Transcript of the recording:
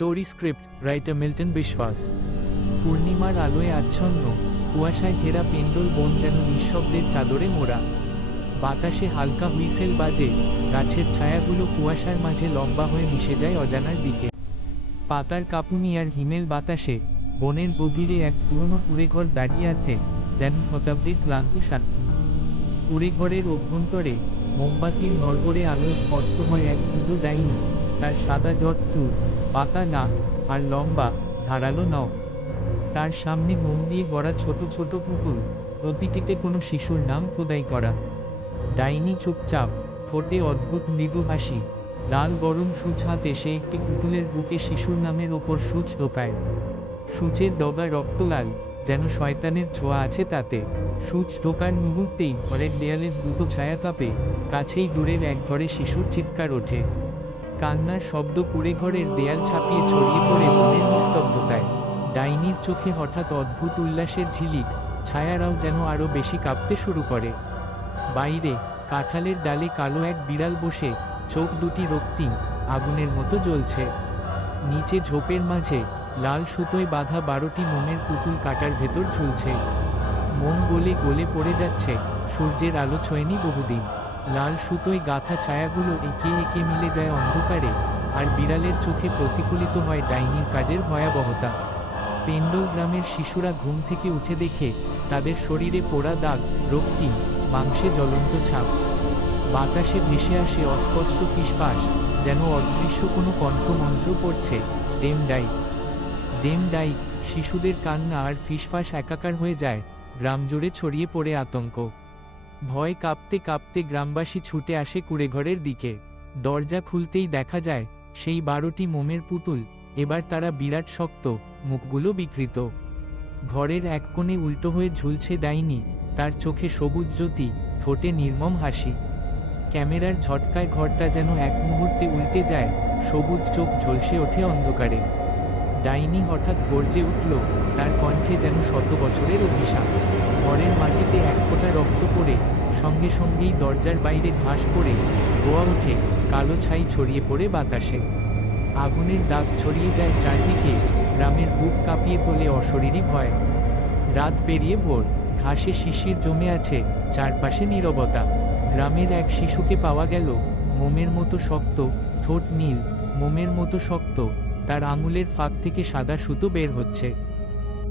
Story script writer Milton বিশ্বাস। পূর্ণিমার আলোয় আচ্ছন্ন, কুয়াশায় ঘেরা পেন্ডল বন যেন নিঃশব্দের চাদরে মোড়া। বাতাসে হালকা হুইসেল বাজে, গাছের ছায়াগুলো কুয়াশার মাঝে লম্বা হয়ে মিশে যায় অজানার দিকে। পাতার কাঁপুনি আর হিমেল বাতাসে বনের গভীরে এক পুরনো কুঁড়েঘর দাঁড়িয়ে আছে, যেন শতাব্দীর ক্লান্ত সাক্ষী। কুঁড়েঘরের অভ্যন্তরে মোমবাতির নড়বড়ে আলোয় স্পষ্ট হয় এক পুজো ডাইনি, তার সাদা জট চুল, পাকা নাক আর লম্বা ধারালো নখ। তার সামনে মোম দিয়ে গড়া ছোট ছোট পুতুল, প্রতিটিতে কোনো শিশুর নাম খোদাই করা। ডাইনি চুপচাপ, ঠোঁটে অদ্ভুত মৃদু হাসি। লাল গরম সূচ হাতে সে একটি পুতুলের বুকে শিশুর নামের ওপর সূচ ঢোকায়। সূচের ডগা রক্তলাল, যেন শয়তানের ছোঁয়া আছে তাতে। সূচ ঢোকার মুহূর্তেই ঘরের দেয়ালে দ্রুত ছায়া কাঁপে, কাছেই দূরের এক ঘরে শিশুর চিৎকার ওঠে। কান্নার শব্দ পুড়ে ঘরের দেয়াল ছাপিয়ে ছড়িয়ে পড়ে মনের নিস্তব্ধতায়। ডাইনির চোখে হঠাৎ অদ্ভুত উল্লাসের ঝিলিক, ছায়ারাও যেন আরও বেশি কাঁপতে শুরু করে। বাইরে কাঁঠালের ডালে কালো এক বিড়াল বসে, চোখ দুটি রক্তিম, আগুনের মতো জ্বলছে। নিচে ঝোপের মাঝে লাল সুতোয় বাঁধা 12টি মোমের পুতুল কাটার ভেতর ঝুলছে। মোম গলে গলে পড়ে যাচ্ছে, সূর্যের আলো ছোঁয়নি বহুদিন। লাল সুতোয় গাঁথা ছায়াগুলো একে একে মিলে যায় অন্ধকারে, আর বিড়ালের চোখে প্রতিফলিত হয় ডাইনির কাজের ভয়াবহতা। পেন্ডল গ্রামের শিশুরা ঘুম থেকে উঠে দেখে তাদের শরীরে পোড়া দাগ, রক্তিম, মাংসে জ্বলন্ত ছাপ। বাতাসে ভেসে আসে অস্পষ্ট ফিসফাস, যেন অদৃশ্য কোনো কণ্ঠমন্ত্র পড়ছে, ডেম ডাই, ডেম ডাই। শিশুদের কান্না আর ফিসফাস একাকার হয়ে যায়, গ্রাম জুড়ে ছড়িয়ে পড়ে আতঙ্ক। ভয় কাঁপতে কাঁপতে গ্রামবাসী ছুটে আসে কুঁড়েঘরের দিকে। দরজা খুলতেই দেখা যায় সেই 12টি মোমের পুতুল, এবার তারা বিরাট শক্ত, মুখগুলো বিকৃত। ঘরের এক কোণে উল্টো হয়ে ঝুলছে ডাইনি, তার চোখে সবুজ জ্যোতি, ঠোঁটে নির্মম হাসি। ক্যামেরার ঝটকায় ঘরটা যেন এক মুহূর্তে উল্টে যায়, সবুজ চোখ ঝলসে ওঠে অন্ধকারে। ডাইনি হঠাৎ গর্জে উঠল, তার কণ্ঠে যেন 100 বছরের অভিশাপ। ঘরের মাটিতে এক ফোঁটা রক্ত পড়ে, সঙ্গে সঙ্গেই দরজার বাইরে ঘাস পড়ে ধোঁয়া ওঠে, কালো ছাই ছড়িয়ে পড়ে বাতাসে। আগুনের দাগ ছড়িয়ে যায় চারদিকে, গ্রামের বুক কাঁপিয়ে তোলে অশরীরী ভয়। রাত পেরিয়ে ভোর, ঘাসে শিশির জমে আছে, চারপাশে নীরবতা। গ্রামের এক শিশুকে পাওয়া গেল, মোমের মতো শক্ত, ঠোঁট নীল, মোমের মতো শক্ত, তার আঙুলের ফাঁক থেকে সাদা সুতো বের হচ্ছে।